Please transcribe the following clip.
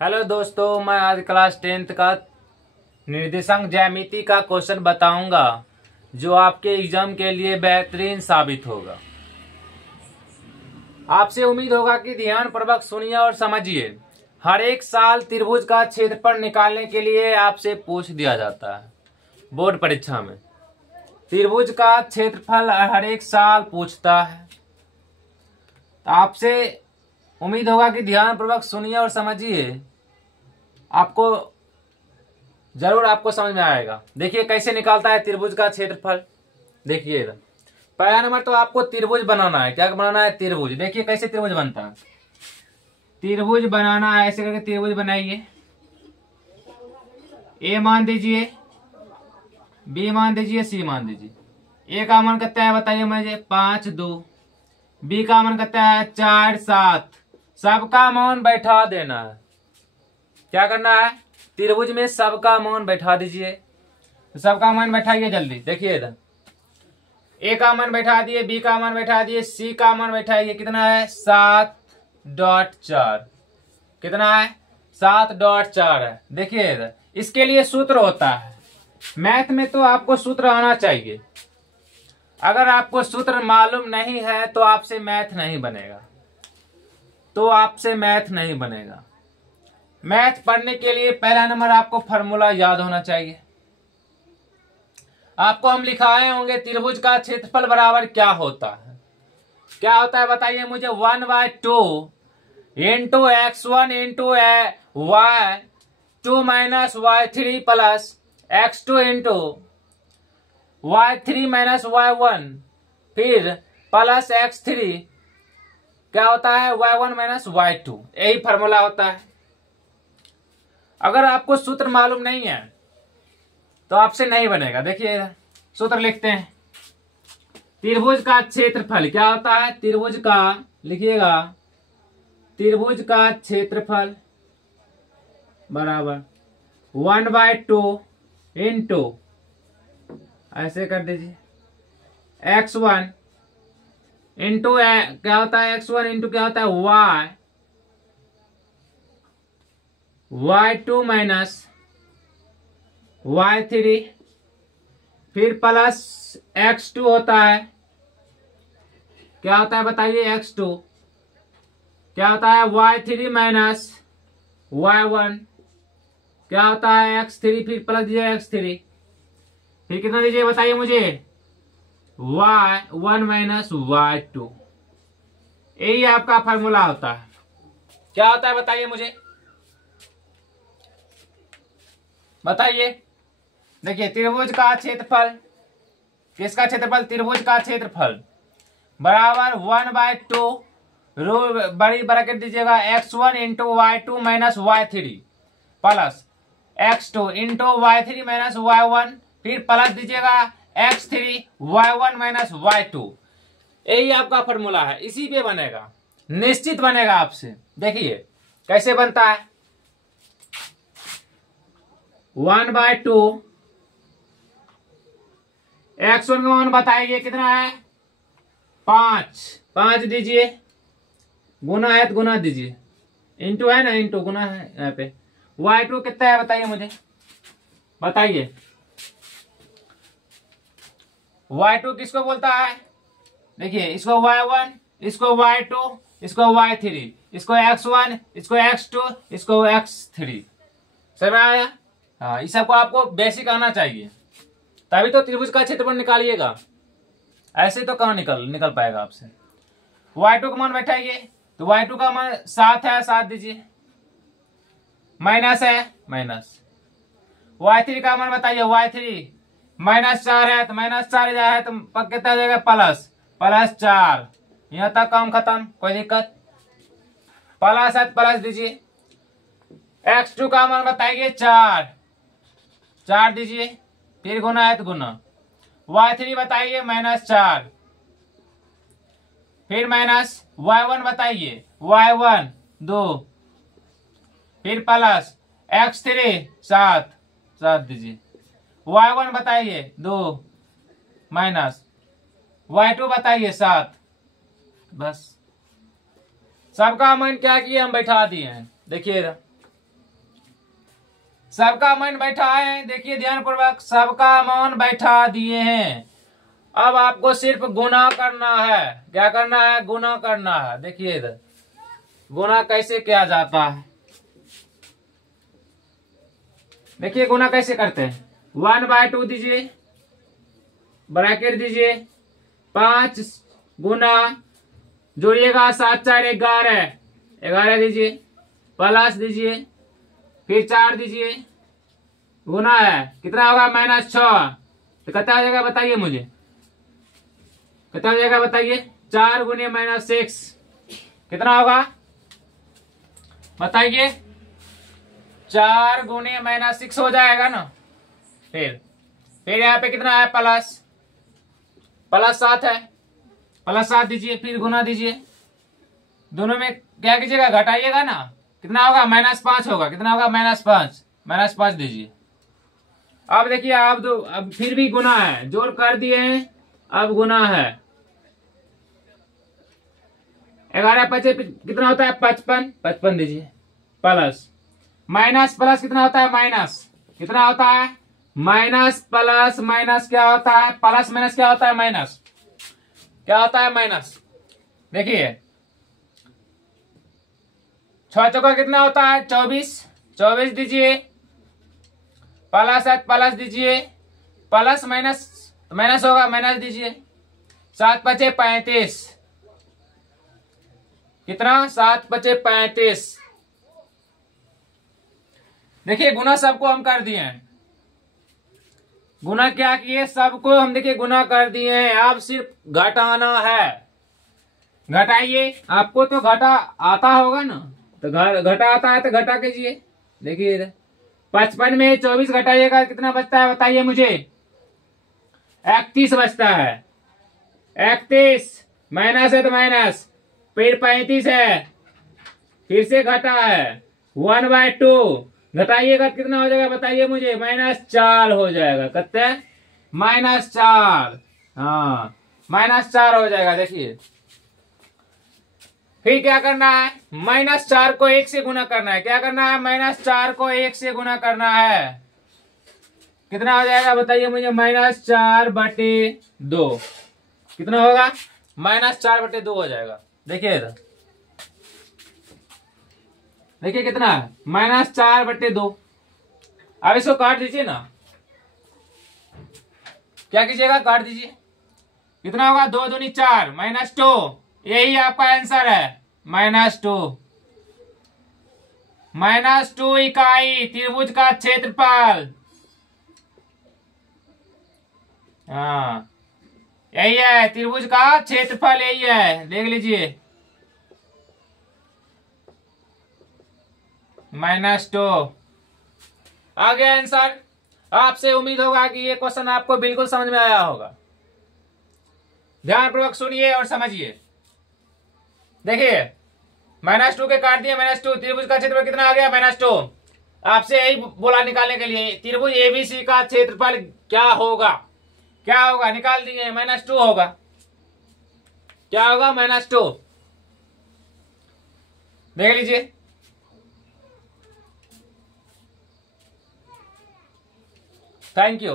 Hello दोस्तों, मैं आज क्लास 10th का निर्देशांक ज्यामिति का क्वेश्चन बताऊंगा जो आपके एग्जाम के लिए बेहतरीन साबित होगा। आपसे उम्मीद होगा कि ध्यान पूर्वक सुनिए और समझिए। हर एक साल त्रिभुज का क्षेत्रफल निकालने के लिए आपसे पूछ दिया जाता है बोर्ड परीक्षा में। त्रिभुज का क्षेत्रफल हर एक साल पूछता है। आपसे उम्मीद होगा कि ध्यान पूर्वक सुनिए और समझिए, आपको जरूर समझ में आएगा। देखिए कैसे निकालता है त्रिभुज का क्षेत्रफल। देखिए पहला नंबर तो आपको त्रिभुज बनाना है। क्या बनाना है? त्रिभुज। देखिए कैसे त्रिभुज बनता है। त्रिभुज बनाना है, ऐसे करके त्रिभुज बनाइए। ए मान दीजिए, बी मान दीजिए, सी मान दीजिए। ए का मान कितना है बताइए मुझे? 5, 2। बी का मान कितना है? 4, 7। सबका मान बैठा देना है। क्या करना है? त्रिभुज में सबका मान बैठा दीजिए। सबका मान बैठाइए जल्दी। देखिए इधर ए का मान बैठा दिए, बी का मान बैठा दिए, सी का मान बैठाइए। कितना है? 7.4। कितना है? 7.4 है। देखिए इधर इसके लिए सूत्र होता है। मैथ में तो आपको सूत्र आना चाहिए। अगर आपको सूत्र मालूम नहीं है तो आपसे मैथ नहीं बनेगा। मैथ पढ़ने के लिए पहला नंबर आपको फार्मूला याद होना चाहिए। आपको हम लिखाए होंगे त्रिभुज का क्षेत्रफल बराबर क्या होता है। क्या होता है बताइए मुझे? 1/2 into x1 into y2 minus y3 plus x2 into y3 minus y1 फिर प्लस x3 क्या होता है? y1 minus y2। यही फार्मूला होता है। अगर आपको सूत्र मालूम नहीं है तो आपसे नहीं बनेगा। देखिए सूत्र लिखते हैं। त्रिभुज का क्षेत्रफल क्या होता है? त्रिभुज का लिखिएगा, त्रिभुज का क्षेत्रफल बराबर 1/2 इंटू ऐसे कर दीजिए x1 इंटू क्या होता है? x1 इंटू क्या होता है? y2 माइनस y3 फिर प्लस x2 होता है। क्या होता है बताइए? x2 क्या होता है? y3 माइनस y1 क्या होता है? x3 फिर प्लस दीजिए x3 फिर कितना दीजिए बताइए मुझे? y1 minus y2। यही आपका फार्मूला होता है। क्या होता है बताइए मुझे? बताइए। देखिए त्रिभुज का क्षेत्रफल, किसका क्षेत्रफल? त्रिभुज का क्षेत्रफल बराबर 1/2 रो बड़ी ब्रैकेट दीजिएगा x1 into y2 minus y3 plus x2 into y3 minus y1 फिर प्लस दीजिएगा x3 y1 माइनस y2। यही आपका फॉर्मूला है। इसी पे बनेगा, निश्चित बनेगा आपसे। देखिए कैसे बनता है। 1/2 x1 का मान बताइए कितना है? 5 दीजिए, गुना है तो गुना दीजिए, इंटू है ना, इंटू गुना है यहाँ पे। y2 कितना है बताइए मुझे? बताइए y2 किसको बोलता है? देखिए इसको y1, इसको y2, इसको y3, इसको x1, इसको x2, इसको x3। समझ में आया? हाँ, इस सबको आपको बेसिक आना चाहिए, तभी तो त्रिभुज का क्षेत्रफल निकालिएगा। ऐसे तो कहाँ निकल पाएगा आपसे। y2 का मान बैठाइए तो y2 का मान 7 है, 7 दीजिए, माइनस है माइनस। y3 का मान बताइए, y3 -4 है तो -4 है तो कितना जाएगा? +4। यहाँ तक काम खत्म, कोई दिक्कत? प्लस है प्लस दीजिए। x2 का मान बताइए 4 दीजिए, फिर गुना है तो गुना। y3 बताइए -4 फिर माइनस। y1 बताइए y1 2 फिर प्लस x3 7 दीजिए। y1 बताइए 2 माइनस y2 बताइए 7। बस सबका मान क्या किए हम बैठा दिए हैं। देखिए सबका मान बैठा है, देखिए ध्यान पूर्वक, सबका मान बैठा दिए हैं। अब आपको सिर्फ गुना करना है। क्या करना है? गुना करना है। देखिए इधर गुना कैसे किया जाता है। देखिए गुना कैसे करते हैं। 1/2 दीजिए, ब्रैकेट दीजिए, 5 गुना, जोड़िएगा 7 4 11, 11 दीजिए, प्लस दीजिए, फिर 4 दीजिए, गुना है, कितना होगा? -6। तो कितना हो जाएगा बताइए मुझे, कितना हो जाएगा बताइए? 4 गुने -6 कितना होगा बताइए? 4 गुने -6 हो जाएगा ना। फिर यहाँ पे कितना है? +7 है, +7 दीजिए, फिर गुना दीजिए, दोनों में क्या कीजिएगा? घटाइएगा ना। कितना होगा? -5 होगा। कितना होगा? -5 दीजिए। अब देखिए अब फिर भी गुना है, जोड़ कर दिए हैं, अब गुना है। 11 5 कितना होता है? 55 दीजिए, प्लस माइनस प्लस कितना होता है? माइनस कितना होता है? माइनस प्लस माइनस क्या होता है? प्लस माइनस क्या होता है? माइनस क्या होता है? माइनस। देखिए 6 चौका कितना होता है? 24 दीजिए, प्लस दीजिए, प्लस माइनस माइनस होगा, माइनस दीजिए, 7 5 35 कितना? 7 5 35। देखिए गुना सबको हम कर दिए हैं। गुना क्या किए? सबको हम देखिए गुना कर दिए हैं। अब सिर्फ घटाना है। घटाइए। आपको तो घटा आता होगा ना, तो घटा आता है तो घटा कीजिए। देखिए इधर 55 में 24 घटाइएगा, कितना बचता है बताइए मुझे? 31 बचता है। 31 माइनस है तो माइनस, फिर 35 है, फिर से घटा है, 1/2 घटाइएगा कितना हो जाएगा बताइए मुझे? -4 हो जाएगा। कितना? -4। हाँ -4 हो जाएगा। देखिए फिर क्या करना है? -4 को 1 से गुना करना है। क्या करना है? -4 को 1 से गुना करना है। कितना हो जाएगा बताइए मुझे? -4/2 कितना होगा? -4/2 हो जाएगा। देखिए इधर देखिए कितना है? -4/2। अब इसको काट दीजिए ना। क्या कीजिएगा? काट दीजिए। कितना होगा? 2 दूनी 4, -2। यही आपका आंसर है, -2। -2 इकाई त्रिभुज का क्षेत्रफल। हाँ यही है, त्रिभुज का क्षेत्रफल यही है, देख लीजिए, -2 आ गया आंसर। आपसे उम्मीद होगा कि ये क्वेश्चन आपको बिल्कुल समझ में आया होगा। ध्यानपूर्वक सुनिए और समझिए। देखिए -2 के काट दिए, -2, त्रिभुज का क्षेत्रफल कितना आ गया? -2। आपसे यही बोला निकालने के लिए, त्रिभुज एबीसी का क्षेत्रफल क्या होगा? क्या होगा? निकाल दिए, -2 होगा। क्या होगा? -2। देख लीजिए। Thank you.